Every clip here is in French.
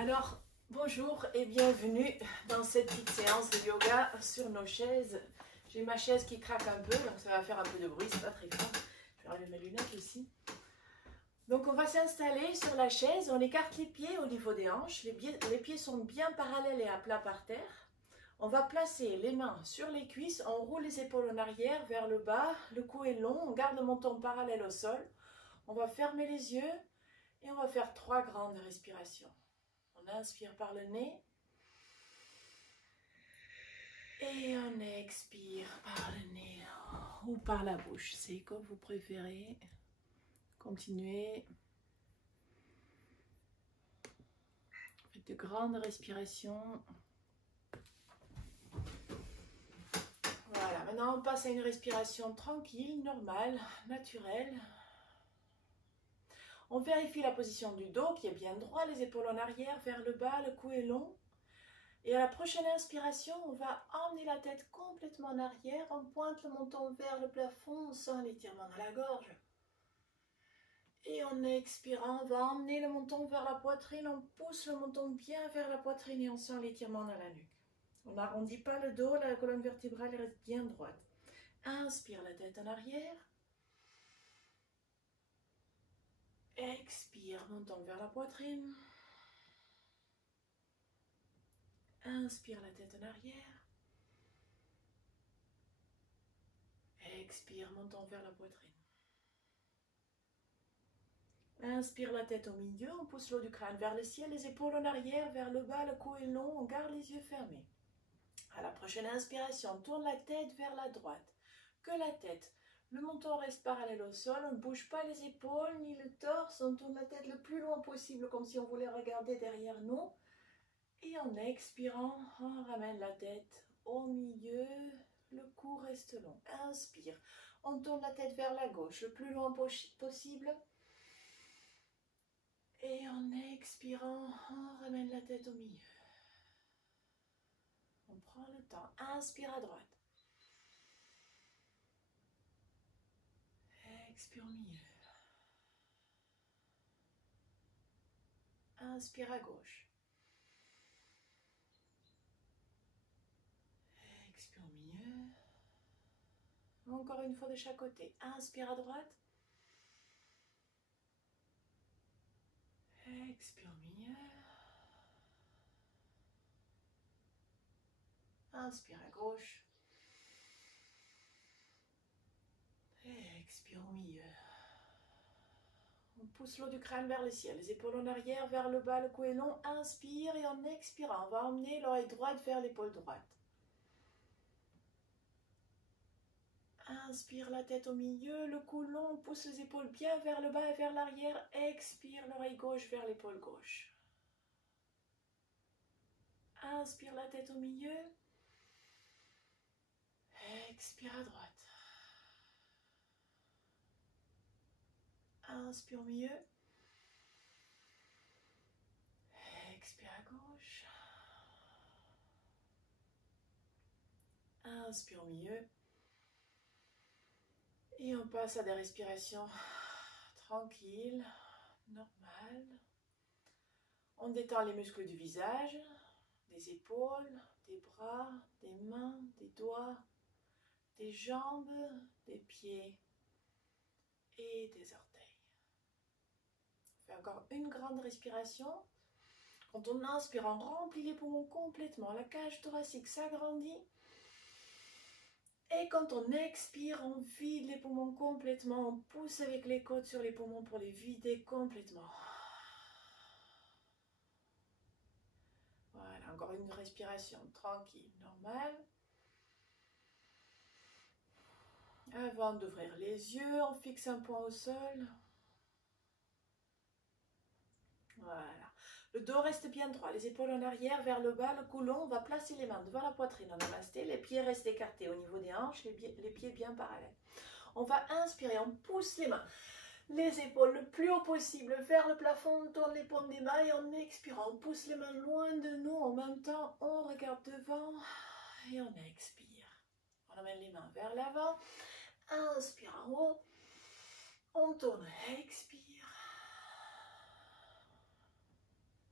Alors, bonjour et bienvenue dans cette petite séance de yoga sur nos chaises. J'ai ma chaise qui craque un peu, donc ça va faire un peu de bruit, c'est pas très fort. Je vais enlever mes lunettes aussi. Donc on va s'installer sur la chaise, on écarte les pieds au niveau des hanches, les pieds sont bien parallèles et à plat par terre. On va placer les mains sur les cuisses, on roule les épaules en arrière vers le bas, le cou est long, on garde le menton parallèle au sol. On va fermer les yeux et on va faire 3 grandes respirations. On inspire par le nez et on expire par le nez ou par la bouche, c'est comme vous préférez. Continuez. Faites de grandes respirations. Voilà, maintenant on passe à une respiration tranquille, normale, naturelle. On vérifie la position du dos qui est bien droit, les épaules en arrière, vers le bas, le cou est long. Et à la prochaine inspiration, on va emmener la tête complètement en arrière, on pointe le menton vers le plafond, on sent l'étirement dans la gorge. Et en expirant, on va emmener le menton vers la poitrine, on pousse le menton bien vers la poitrine et on sent l'étirement dans la nuque. On n'arrondit pas le dos, la colonne vertébrale reste bien droite. Inspire la tête en arrière. Expire, menton vers la poitrine. Inspire la tête en arrière. Expire, menton vers la poitrine. Inspire la tête au milieu, on pousse l'eau du crâne vers le ciel, les épaules en arrière, vers le bas, le cou est long, on garde les yeux fermés. À la prochaine inspiration, on tourne la tête vers la droite. Que la tête, le menton reste parallèle au sol, on ne bouge pas les épaules ni le torse, on tourne la tête le plus loin possible comme si on voulait regarder derrière nous. Et en expirant, on ramène la tête au milieu, le cou reste long. Inspire, on tourne la tête vers la gauche le plus loin possible. Et en expirant, on ramène la tête au milieu. On prend le temps. Inspire à droite. Expire au milieu. Inspire à gauche. Expire au milieu. Encore une fois de chaque côté. Inspire à droite. Expire au milieu. Inspire à gauche. Expire au milieu. On pousse l'eau du crâne vers le ciel, les épaules en arrière, vers le bas, le cou est long. Inspire et en expirant, on va emmener l'oreille droite vers l'épaule droite. Inspire la tête au milieu, le cou long, on pousse les épaules bien vers le bas et vers l'arrière. Expire l'oreille gauche vers l'épaule gauche. Inspire la tête au milieu. Expire à droite. Inspire au milieu. Expire à gauche. Inspire au milieu. Et on passe à des respirations tranquilles, normales. On détend les muscles du visage, des épaules, des bras, des mains, des doigts, des jambes, des pieds et des orteils. On fait encore une grande respiration. Quand on inspire, on remplit les poumons complètement. La cage thoracique s'agrandit. Et quand on expire, on vide les poumons complètement. On pousse avec les côtes sur les poumons pour les vider complètement. Voilà, encore une respiration tranquille, normale. Avant d'ouvrir les yeux, on fixe un point au sol. Voilà. Le dos reste bien droit, les épaules en arrière, vers le bas, le cou long. On va placer les mains devant la poitrine en namasté. Les pieds restent écartés au niveau des hanches, les pieds bien parallèles. On va inspirer, on pousse les mains, les épaules le plus haut possible vers le plafond. On tourne les paumes des mains et en expirant, on pousse les mains loin de nous. En même temps, on regarde devant et on expire. On amène les mains vers l'avant. Inspire en haut. On tourne, expire.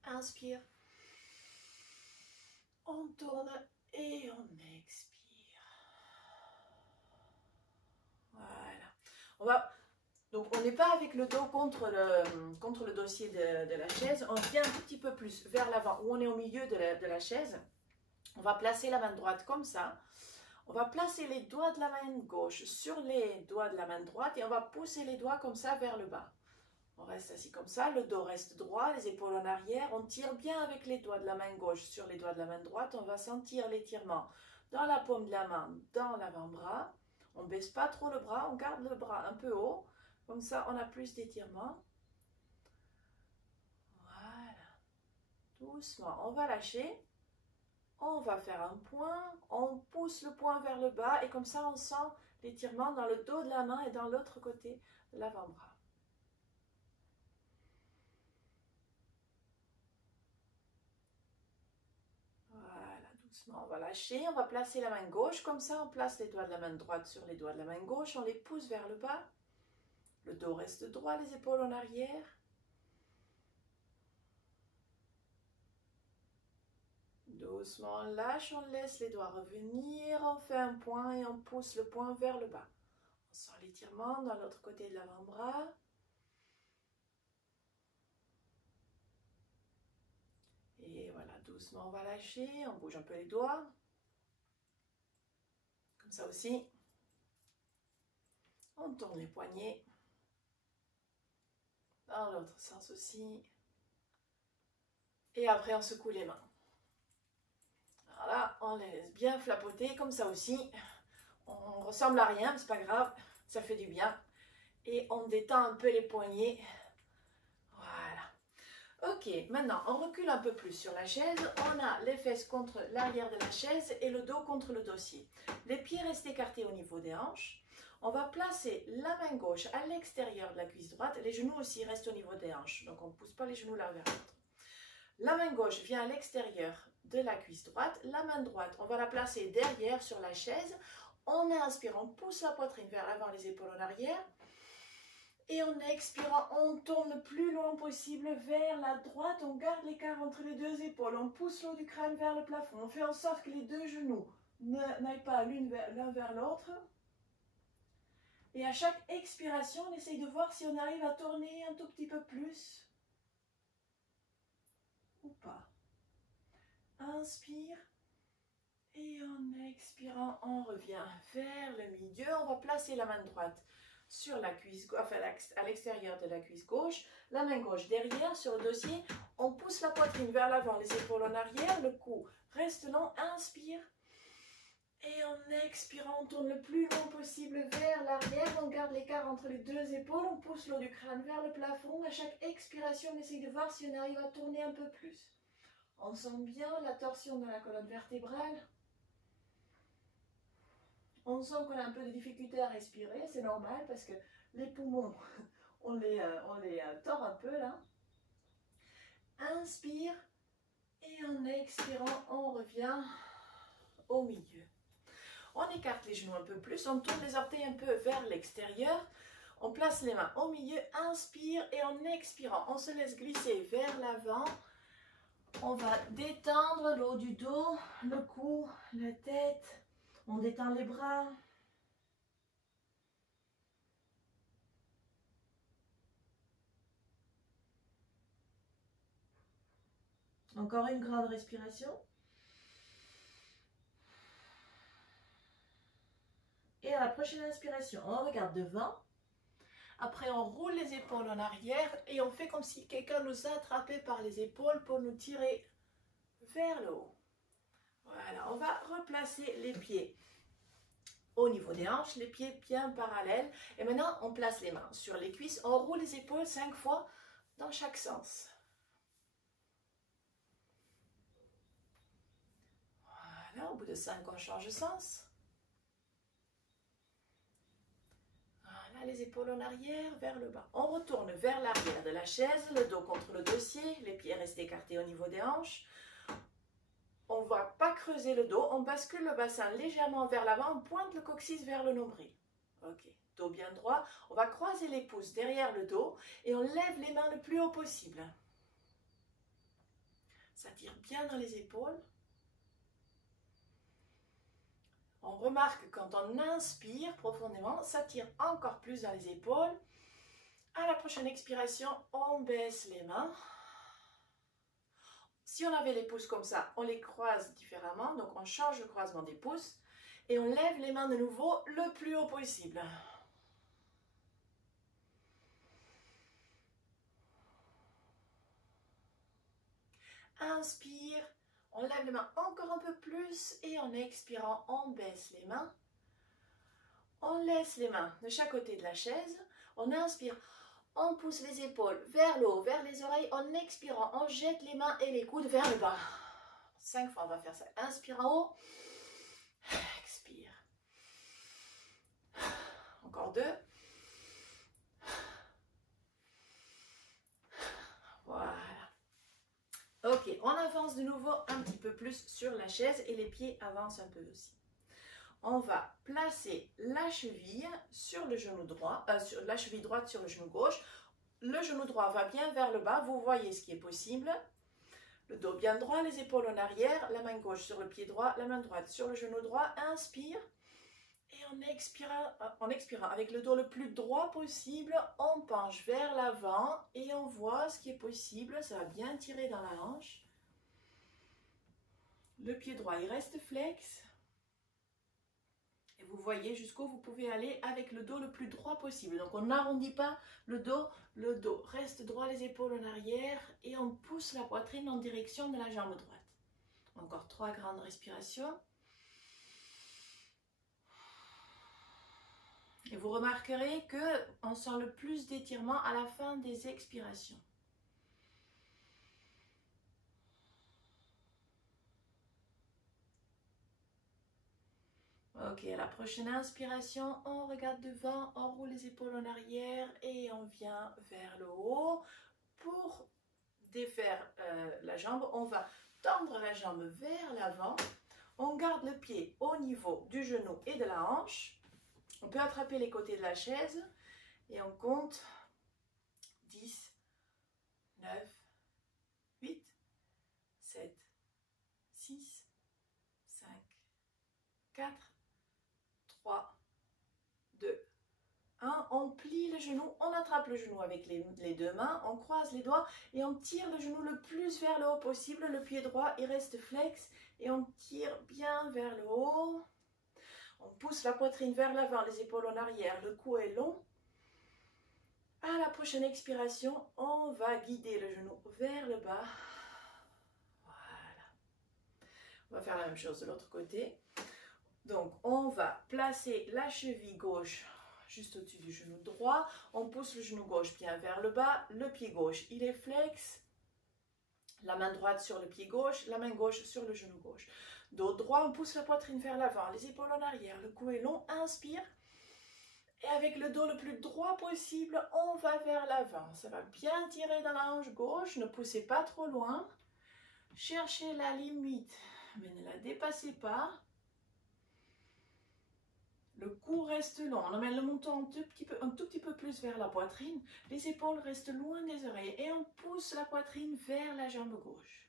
Inspire. On tourne et on expire. Voilà. Donc on n'est pas avec le dos contre le dossier de la chaise. On vient un petit peu plus vers l'avant, où on est au milieu de la chaise. On va placer la main droite comme ça. On va placer les doigts de la main gauche sur les doigts de la main droite et on va pousser les doigts comme ça vers le bas. On reste assis comme ça, le dos reste droit, les épaules en arrière. On tire bien avec les doigts de la main gauche sur les doigts de la main droite. On va sentir l'étirement dans la paume de la main, dans l'avant-bras. On ne baisse pas trop le bras, on garde le bras un peu haut. Comme ça, on a plus d'étirement. Voilà. Doucement, on va lâcher. On va faire un point. On pousse le poing vers le bas. Et comme ça, on sent l'étirement dans le dos de la main et dans l'autre côté de l'avant-bras. Voilà, doucement, on va lâcher. On va placer la main gauche. Comme ça, on place les doigts de la main droite sur les doigts de la main gauche. On les pousse vers le bas. Le dos reste droit, les épaules en arrière. Doucement, on lâche, on laisse les doigts revenir. On fait un point et on pousse le poing vers le bas. On sent l'étirement dans l'autre côté de l'avant-bras. Et voilà, doucement, on va lâcher. On bouge un peu les doigts. Comme ça aussi. On tourne les poignets. Dans l'autre sens aussi. Et après, on secoue les mains. Voilà, on les laisse bien flapoter, comme ça aussi. On ressemble à rien, mais c'est pas grave, ça fait du bien. Et on détend un peu les poignets. Voilà. Ok, maintenant, on recule un peu plus sur la chaise. On a les fesses contre l'arrière de la chaise et le dos contre le dossier. Les pieds restent écartés au niveau des hanches. On va placer la main gauche à l'extérieur de la cuisse droite. Les genoux aussi restent au niveau des hanches. Donc, on ne pousse pas les genoux l'un vers l'autre. La main gauche vient à l'extérieur de la cuisse droite. La main droite, on va la placer derrière sur la chaise. On inspire, on pousse la poitrine vers l'avant, les épaules en arrière. Et en expirant, on tourne le plus loin possible vers la droite. On garde l'écart entre les deux épaules. On pousse l'eau du crâne vers le plafond. On fait en sorte que les deux genoux n'aillent pas l'un vers l'autre. Et à chaque expiration, on essaye de voir si on arrive à tourner un tout petit peu plus. Ou pas. Inspire. Et en expirant, on revient vers le milieu. On va placer la main droite sur la cuisse, enfin à l'extérieur de la cuisse gauche. La main gauche derrière sur le dossier. On pousse la poitrine vers l'avant, les épaules en arrière. Le cou reste long. Inspire. Et en expirant, on tourne le plus long possible vers l'arrière. On garde l'écart entre les deux épaules. On pousse l'eau du crâne vers le plafond. À chaque expiration, on essaye de voir si on arrive à tourner un peu plus. On sent bien la torsion dans la colonne vertébrale. On sent qu'on a un peu de difficulté à respirer. C'est normal parce que les poumons, on les tord un peu là. Inspire. Et en expirant, on revient au milieu. On écarte les genoux un peu plus, on tourne les orteils un peu vers l'extérieur. On place les mains au milieu, inspire et en expirant, on se laisse glisser vers l'avant. On va détendre le haut du dos, le cou, la tête. On détend les bras. Encore une grande respiration. Et à la prochaine inspiration, on regarde devant. Après, on roule les épaules en arrière et on fait comme si quelqu'un nous attrapait par les épaules pour nous tirer vers le haut. Voilà, on va replacer les pieds au niveau des hanches, les pieds bien parallèles. Et maintenant, on place les mains sur les cuisses. On roule les épaules 5 fois dans chaque sens. Voilà, au bout de 5, on change de sens. Les épaules en arrière, vers le bas. On retourne vers l'arrière de la chaise, le dos contre le dossier, les pieds restent écartés au niveau des hanches. On ne va pas creuser le dos, on bascule le bassin légèrement vers l'avant, on pointe le coccyx vers le nombril. Ok, dos bien droit. On va croiser les pouces derrière le dos et on lève les mains le plus haut possible. Ça tire bien dans les épaules. On remarque quand on inspire profondément, ça tire encore plus dans les épaules. À la prochaine expiration, on baisse les mains. Si on avait les pouces comme ça, on les croise différemment. Donc on change le croisement des pouces et on lève les mains de nouveau le plus haut possible. Inspire, on lève les mains encore un peu plus et en expirant, on baisse les mains. On laisse les mains de chaque côté de la chaise. On inspire, on pousse les épaules vers le haut, vers les oreilles. En expirant, on jette les mains et les coudes vers le bas. 5 fois, on va faire ça. Inspire en haut. Expire. Encore 2. Voilà. Ok, on avance de nouveau un petit peu plus sur la chaise et les pieds avancent un peu aussi. On va placer la cheville sur le genou droit, sur la cheville droite sur le genou gauche. Le genou droit va bien vers le bas, vous voyez ce qui est possible. Le dos bien droit, les épaules en arrière, la main gauche sur le pied droit, la main droite sur le genou droit. Inspire. Et en expirant avec le dos le plus droit possible, on penche vers l'avant et on voit ce qui est possible. Ça va bien tirer dans la hanche. Le pied droit, il reste flex. Et vous voyez jusqu'où vous pouvez aller avec le dos le plus droit possible. Donc on n'arrondit pas le dos reste droit, les épaules en arrière et on pousse la poitrine en direction de la jambe droite. Encore 3 grandes respirations. Et vous remarquerez qu'on sent le plus d'étirement à la fin des expirations. Ok, à la prochaine inspiration, on regarde devant, on roule les épaules en arrière et on vient vers le haut. Pour défaire la jambe, on va tendre la jambe vers l'avant. On garde le pied au niveau du genou et de la hanche. On peut attraper les côtés de la chaise et on compte 10, 9, 8, 7, 6, 5, 4, 3, 2, 1. On plie le genou, on attrape le genou avec les deux mains, on croise les doigts et on tire le genou le plus vers le haut possible. Le pied droit, il reste flex et on tire bien vers le haut. On pousse la poitrine vers l'avant, les épaules en arrière, le cou est long. À la prochaine expiration, on va guider le genou vers le bas. Voilà. On va faire la même chose de l'autre côté. Donc, on va placer la cheville gauche juste au-dessus du genou droit. On pousse le genou gauche bien vers le bas. Le pied gauche, il est flex. La main droite sur le pied gauche, la main gauche sur le genou gauche. Dos droit, on pousse la poitrine vers l'avant, les épaules en arrière, le cou est long, inspire. Et avec le dos le plus droit possible, on va vers l'avant. Ça va bien tirer dans la hanche gauche, ne poussez pas trop loin. Cherchez la limite, mais ne la dépassez pas. Le cou reste long, on amène le menton un tout petit peu plus vers la poitrine. Les épaules restent loin des oreilles et on pousse la poitrine vers la jambe gauche.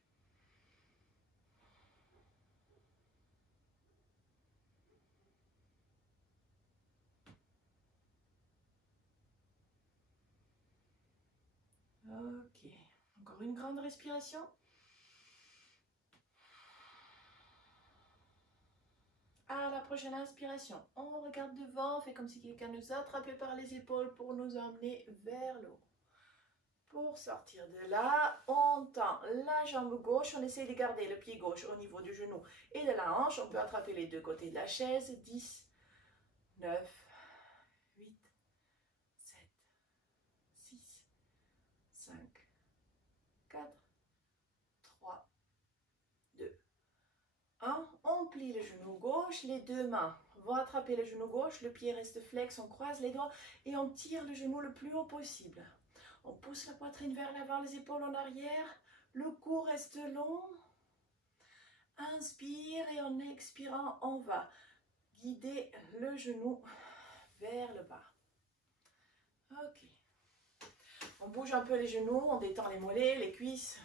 Ok, encore une grande respiration. À la prochaine inspiration, on regarde devant, on fait comme si quelqu'un nous attrapait par les épaules pour nous emmener vers le haut. Pour sortir de là, on tend la jambe gauche, on essaie de garder le pied gauche au niveau du genou et de la hanche. On peut attraper les deux côtés de la chaise. 10, 9, 8, 7, 6, 5, 4, 3, 2, 1. On plie le genou gauche, les deux mains vont attraper le genou gauche, le pied reste flex, on croise les doigts et on tire le genou le plus haut possible. On pousse la poitrine vers l'avant, les épaules en arrière, le cou reste long. Inspire et en expirant, on va guider le genou vers le bas. Ok. On bouge un peu les genoux, on détend les mollets, les cuisses.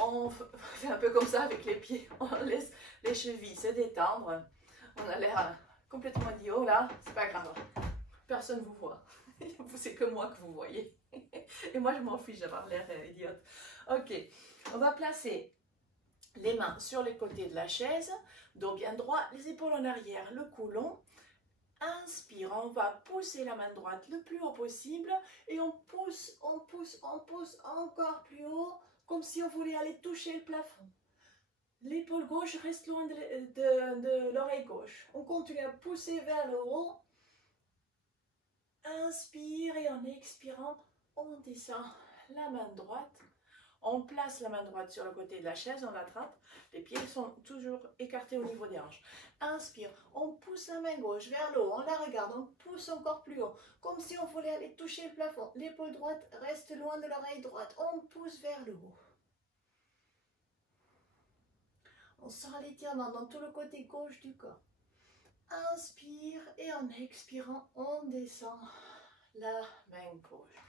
On fait un peu comme ça avec les pieds. On laisse les chevilles se détendre. On a l'air complètement idiot là, c'est pas grave. Personne vous voit. C'est que moi que vous voyez. Et moi, je m'en fiche d'avoir l'air idiote. Ok, on va placer les mains sur les côtés de la chaise, dos bien droit, les épaules en arrière, le cou long. Inspire, on va pousser la main droite le plus haut possible et on pousse, on pousse, on pousse encore plus haut, comme si on voulait aller toucher le plafond. L'épaule gauche reste loin de l'oreille gauche. On continue à pousser vers le haut. Inspire et en expirant, on descend la main droite. On place la main droite sur le côté de la chaise, on l'attrape. Les pieds sont toujours écartés au niveau des hanches. Inspire, on pousse la main gauche vers le haut, on la regarde, on pousse encore plus haut, comme si on voulait aller toucher le plafond. L'épaule droite reste loin de l'oreille droite, on pousse vers le haut. On sent l'étirement dans tout le côté gauche du corps. Inspire et en expirant, on descend la main gauche.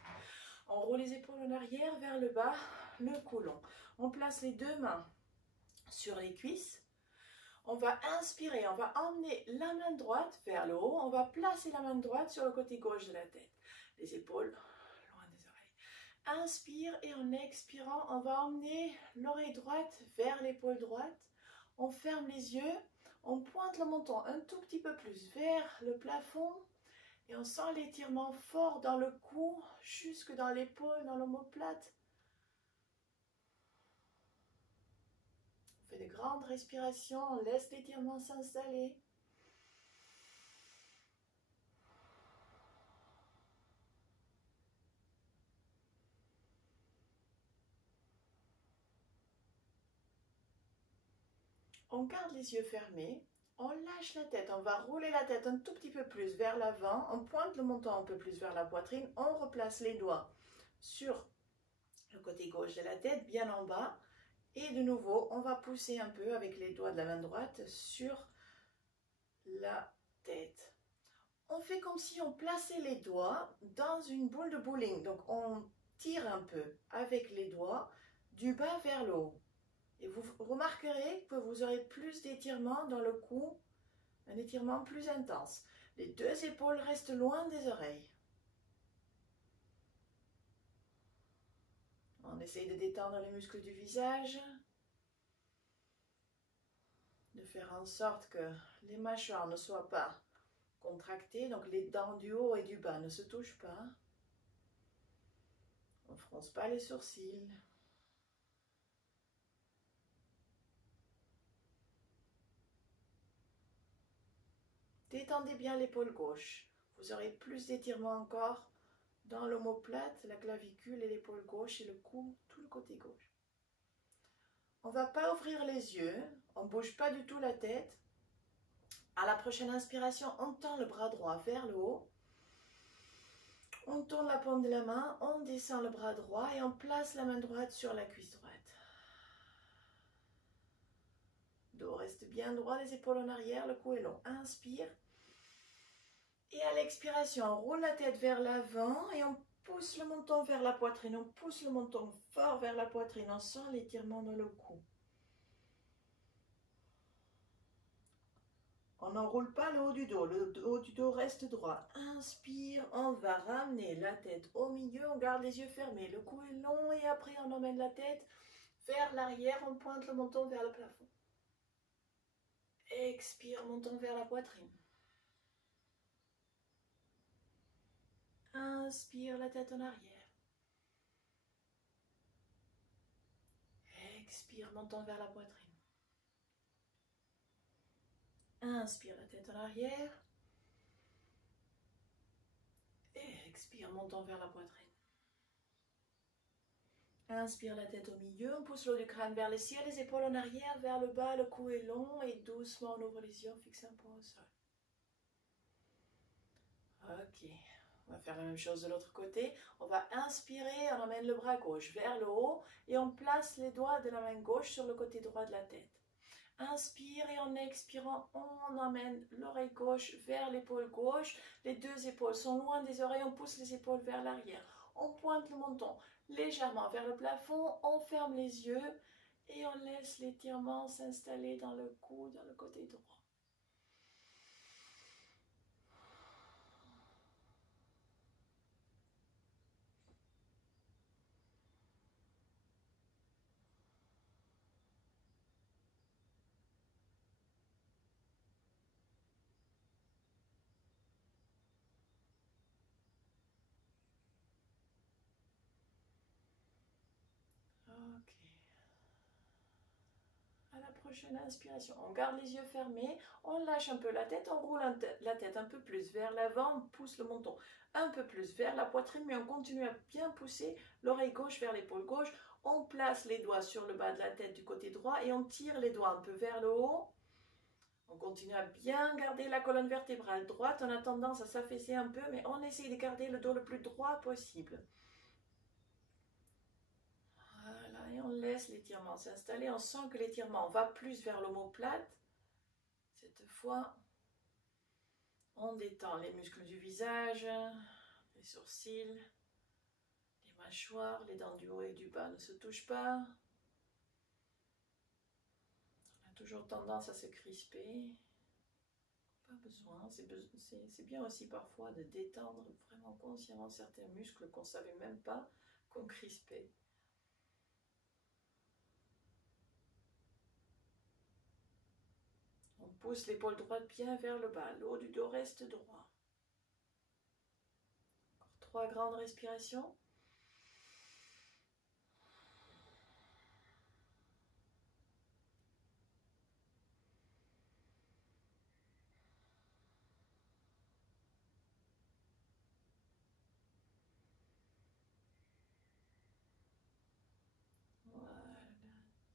On roule les épaules en arrière vers le bas, le cou long. On place les deux mains sur les cuisses. On va inspirer, on va emmener la main droite vers le haut. On va placer la main droite sur le côté gauche de la tête. Les épaules loin des oreilles. Inspire et en expirant, on va emmener l'oreille droite vers l'épaule droite. On ferme les yeux, on pointe le menton un tout petit peu plus vers le plafond et on sent l'étirement fort dans le cou, jusque dans l'épaule, dans l'omoplate. On fait de grandes respirations, on laisse l'étirement s'installer. On garde les yeux fermés, on lâche la tête, on va rouler la tête un tout petit peu plus vers l'avant, on pointe le menton un peu plus vers la poitrine, on replace les doigts sur le côté gauche de la tête, bien en bas, et de nouveau, on va pousser un peu avec les doigts de la main droite sur la tête. On fait comme si on plaçait les doigts dans une boule de bowling, donc on tire un peu avec les doigts du bas vers le haut. Et vous remarquerez que vous aurez plus d'étirement dans le cou, un étirement plus intense. Les deux épaules restent loin des oreilles. On essaye de détendre les muscles du visage, de faire en sorte que les mâchoires ne soient pas contractées, donc les dents du haut et du bas ne se touchent pas. On ne fronce pas les sourcils. Détendez bien l'épaule gauche. Vous aurez plus d'étirement encore dans l'omoplate, la clavicule et l'épaule gauche et le cou, tout le côté gauche. On ne va pas ouvrir les yeux, on ne bouge pas du tout la tête. À la prochaine inspiration, on tend le bras droit vers le haut. On tourne la paume de la main, on descend le bras droit et on place la main droite sur la cuisse droite. Dos reste bien droit, les épaules en arrière, le cou est long. Inspire. Et à l'expiration, on roule la tête vers l'avant et on pousse le menton vers la poitrine. On pousse le menton fort vers la poitrine. On sent l'étirement dans le cou. On n'enroule pas le haut du dos. Le haut du dos reste droit. Inspire, on va ramener la tête au milieu. On garde les yeux fermés. Le cou est long et après on emmène la tête vers l'arrière. On pointe le menton vers le plafond. Expire, menton vers la poitrine. Inspire, la tête en arrière. Expire, menton vers la poitrine. Inspire, la tête en arrière. Et expire, menton vers la poitrine. Inspire, la tête au milieu. On pousse le haut du crâne vers le ciel, les épaules en arrière, vers le bas. Le cou est long et doucement on ouvre les yeux, on fixe un point au sol. Ok. On va faire la même chose de l'autre côté. On va inspirer, on emmène le bras gauche vers le haut et on place les doigts de la main gauche sur le côté droit de la tête. Inspire et en expirant, on emmène l'oreille gauche vers l'épaule gauche. Les deux épaules sont loin des oreilles, on pousse les épaules vers l'arrière. On pointe le menton légèrement vers le plafond, on ferme les yeux et on laisse l'étirement s'installer dans le cou, dans le côté droit. prochaine inspiration, on garde les yeux fermés, on lâche un peu la tête, on roule la tête un peu plus vers l'avant, on pousse le menton un peu plus vers la poitrine, mais on continue à bien pousser l'oreille gauche vers l'épaule gauche. On place les doigts sur le bas de la tête du côté droit et on tire les doigts un peu vers le haut. On continue à bien garder la colonne vertébrale droite. On a tendance à s'affaisser un peu, mais on essaye de garder le dos le plus droit possible. Voilà, et on laisse l'étirement s'installer. On sent que l'étirement va plus vers l'omoplate. Cette fois, on détend les muscles du visage, les sourcils, les mâchoires, les dents du haut et du bas ne se touchent pas. On a toujours tendance à se crisper. Pas besoin, c'est bien aussi parfois de détendre vraiment consciemment certains muscles qu'on ne savait même pas qu'on crispait. On pousse l'épaule droite bien vers le bas, le haut du dos reste droit. Encore 3 grandes respirations. Voilà,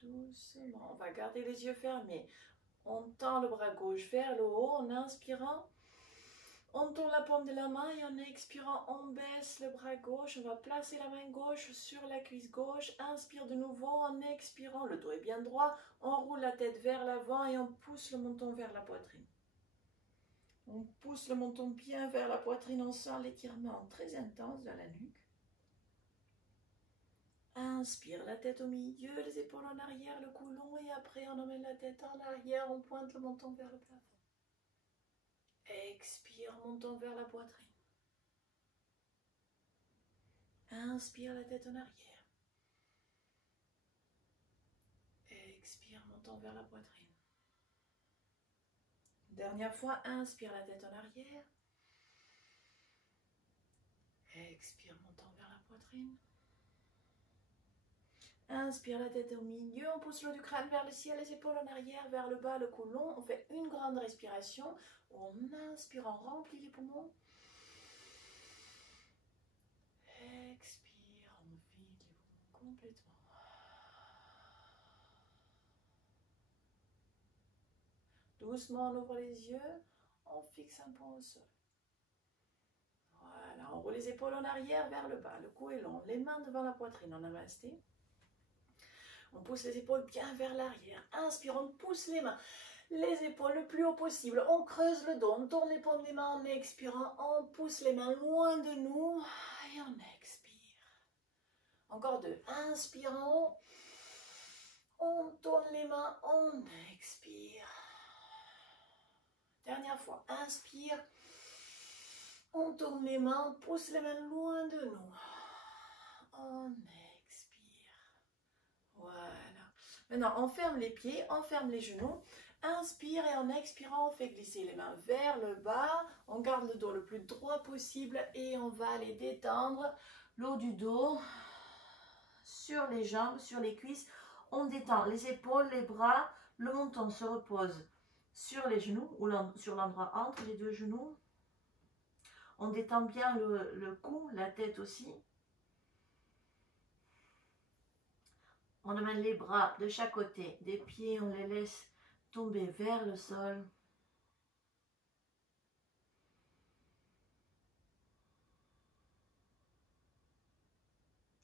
doucement, on va garder les yeux fermés. On tend le bras gauche vers le haut en inspirant. On tourne la paume de la main et en expirant, on baisse le bras gauche. On va placer la main gauche sur la cuisse gauche. Inspire de nouveau en expirant. Le dos est bien droit. On roule la tête vers l'avant et on pousse le menton vers la poitrine. On pousse le menton bien vers la poitrine. On sent l'étirement très intense dans la nuque. Inspire, la tête au milieu, les épaules en arrière, le cou long. Et après, on emmène la tête en arrière. On pointe le menton vers le plafond. Expire, menton vers la poitrine. Inspire, la tête en arrière. Expire, menton vers la poitrine. Dernière fois, inspire, la tête en arrière. Expire, menton vers la poitrine. Inspire, la tête au milieu, on pousse le haut du crâne vers le ciel, les épaules en arrière, vers le bas, le cou long. On fait une grande respiration. On inspire, on remplit les poumons. Expire, on vide les poumons complètement. Doucement, on ouvre les yeux, on fixe un point au sol. Voilà, on roule les épaules en arrière vers le bas, le cou est long, les mains devant la poitrine en namasté. On pousse les épaules bien vers l'arrière. Inspire, on pousse les épaules le plus haut possible. On creuse le dos, on tourne les paumes des mains en expirant. On pousse les mains loin de nous et on expire. Encore 2. Inspirons. On tourne les mains, on expire. Dernière fois. Inspire. On tourne les mains, on pousse les mains loin de nous. On expire. Voilà. Maintenant, on ferme les pieds, on ferme les genoux. Inspire et en expirant, on fait glisser les mains vers le bas. On garde le dos le plus droit possible et on va aller détendre le haut du dos sur les jambes, sur les cuisses. On détend les épaules, les bras. Le menton se repose sur les genoux ou sur l'endroit entre les deux genoux. On détend bien le cou, la tête aussi. On amène les bras de chaque côté des pieds, on les laisse tomber vers le sol.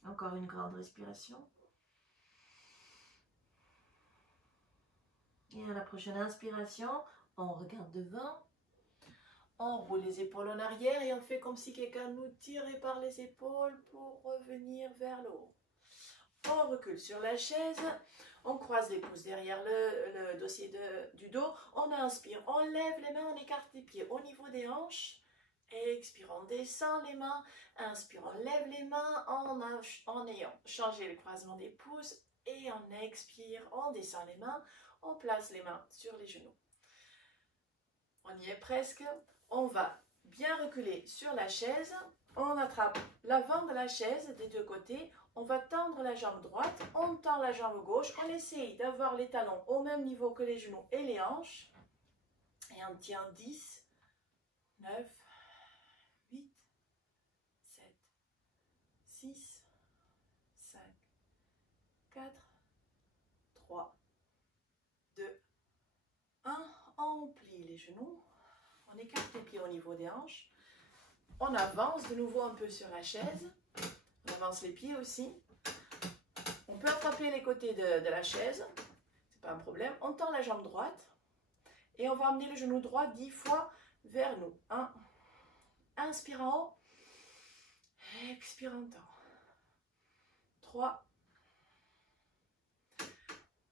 Encore une grande respiration. Et à la prochaine inspiration, on regarde devant. On roule les épaules en arrière et on fait comme si quelqu'un nous tirait par les épaules pour revenir vers le haut. On recule sur la chaise, on croise les pouces derrière le dossier du dos, on inspire, on lève les mains, on écarte les pieds au niveau des hanches, expire, on descend les mains, inspire, on lève les mains en ayant changé le croisement des pouces et on expire, on descend les mains, on place les mains sur les genoux. On y est presque, on va bien reculer sur la chaise. On attrape l'avant de la chaise des deux côtés, On va tendre la jambe droite, on tend la jambe gauche, on essaye d'avoir les talons au même niveau que les genoux et les hanches. Et on tient 10, 9, 8, 7, 6, 5, 4, 3, 2, 1. On plie les genoux, on écarte les pieds au niveau des hanches. On avance de nouveau un peu sur la chaise. On avance les pieds aussi. On peut attraper les côtés de la chaise. C'est pas un problème. On tend la jambe droite. Et on va amener le genou droit 10 fois vers nous. 1. Inspire en haut. Expire en temps. 3.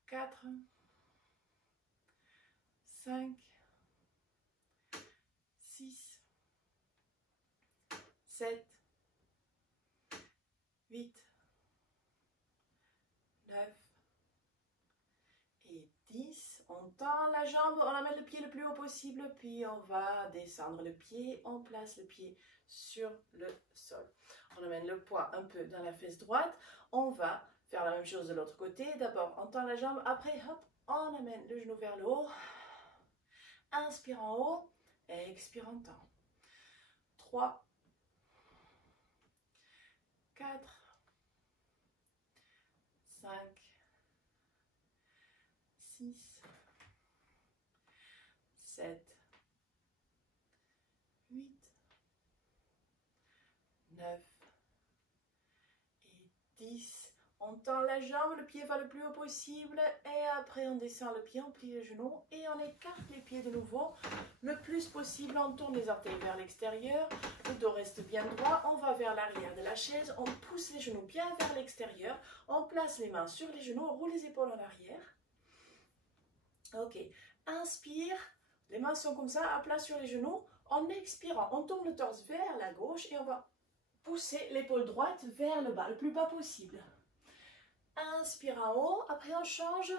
4. 5. 6. 7, 8, 9 et 10. On tend la jambe, on amène le pied le plus haut possible, puis on va descendre le pied, on place le pied sur le sol. On amène le poids un peu dans la fesse droite, on va faire la même chose de l'autre côté. D'abord, on tend la jambe, après, hop, on amène le genou vers le haut. Inspire en haut, expire en temps. 3, 4, 5, 6, 7, 8, 9 et 10. On tend la jambe, le pied va le plus haut possible et après on descend le pied, on plie les genoux et on écarte les pieds de nouveau le plus possible. On tourne les orteils vers l'extérieur, le dos reste bien droit, on va vers l'arrière de la chaise, on pousse les genoux bien vers l'extérieur, on place les mains sur les genoux, on roule les épaules en arrière. Ok, inspire, les mains sont comme ça, à plat sur les genoux. En expirant, on tourne le torse vers la gauche et on va pousser l'épaule droite vers le bas, le plus bas possible. Inspire en haut, après on change,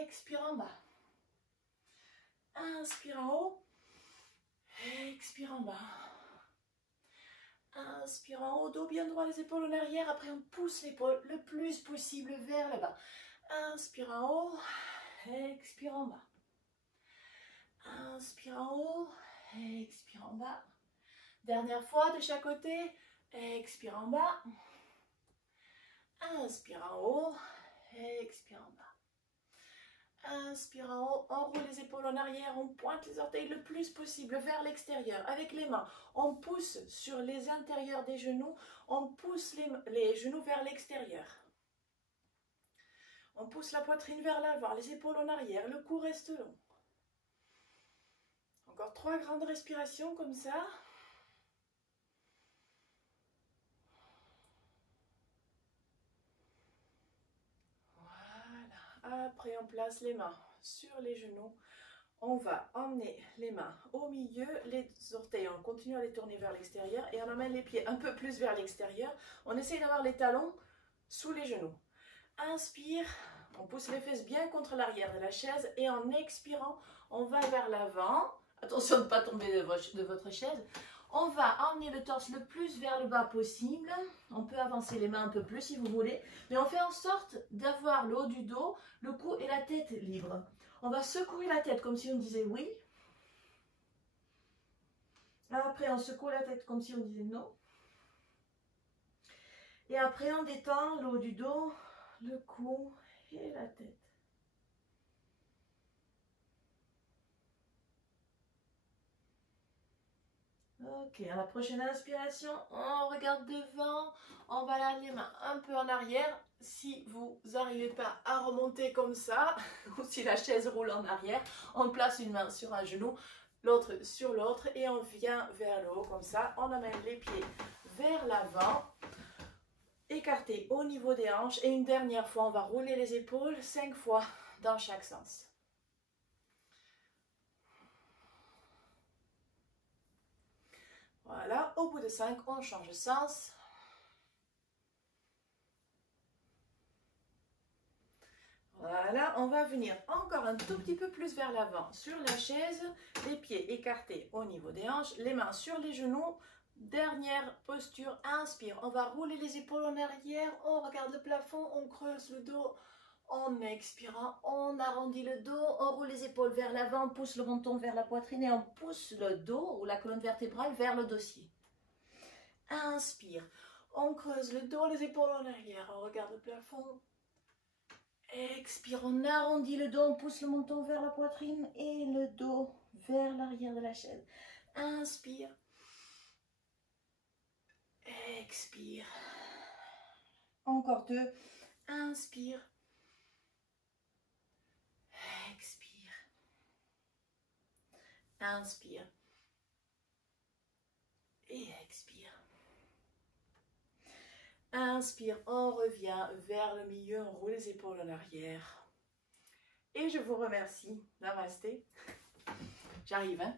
expire en bas. Inspire en haut, expire en bas. Inspire en haut, dos bien droit, les épaules en arrière, après on pousse l'épaule le plus possible vers le bas. Inspire en haut, expire en bas. Inspire en haut, expire en bas. Dernière fois de chaque côté, expire en bas. Inspire en haut, expire en bas. Inspire en haut, on roule les épaules en arrière, on pointe les orteils le plus possible vers l'extérieur. Avec les mains, on pousse sur les intérieurs des genoux, on pousse les genoux vers l'extérieur. On pousse la poitrine vers l'avant, les épaules en arrière, le cou reste long. Encore 3 grandes respirations comme ça. Voilà. Après, on place les mains sur les genoux. On va emmener les mains au milieu, les orteils, on continue à les tourner vers l'extérieur et on emmène les pieds un peu plus vers l'extérieur. On essaye d'avoir les talons sous les genoux. Inspire, on pousse les fesses bien contre l'arrière de la chaise et en expirant, on va vers l'avant. Attention de ne pas tomber de votre chaise. On va emmener le torse le plus vers le bas possible. On peut avancer les mains un peu plus si vous voulez. Mais on fait en sorte d'avoir le haut du dos, le cou et la tête libres. On va secouer la tête comme si on disait oui. Après, on secoue la tête comme si on disait non. Et après, on détend le haut du dos, le cou et la tête. Ok, à la prochaine inspiration, on regarde devant, on balade les mains un peu en arrière. Si vous n'arrivez pas à remonter comme ça, ou si la chaise roule en arrière, on place une main sur un genou, l'autre sur l'autre et on vient vers le haut comme ça. On amène les pieds vers l'avant, écartés au niveau des hanches. Et une dernière fois, on va rouler les épaules 5 fois dans chaque sens. Voilà, au bout de 5, on change de sens. Voilà, on va venir encore un tout petit peu plus vers l'avant sur la chaise, les pieds écartés au niveau des hanches, les mains sur les genoux, Dernière posture, inspire. On va rouler les épaules en arrière, on regarde le plafond, on creuse le dos. En expirant, on arrondit le dos, on roule les épaules vers l'avant, on pousse le menton vers la poitrine et on pousse le dos ou la colonne vertébrale vers le dossier. Inspire, on creuse le dos, les épaules en arrière, on regarde le plafond. Expire, on arrondit le dos, on pousse le menton vers la poitrine et le dos vers l'arrière de la chaise. Inspire. Expire. Encore 2. Inspire. Expire. Inspire. Et expire. Inspire, on revient vers le milieu, on roule les épaules en arrière. Et je vous remercie. Namasté. J'arrive, hein.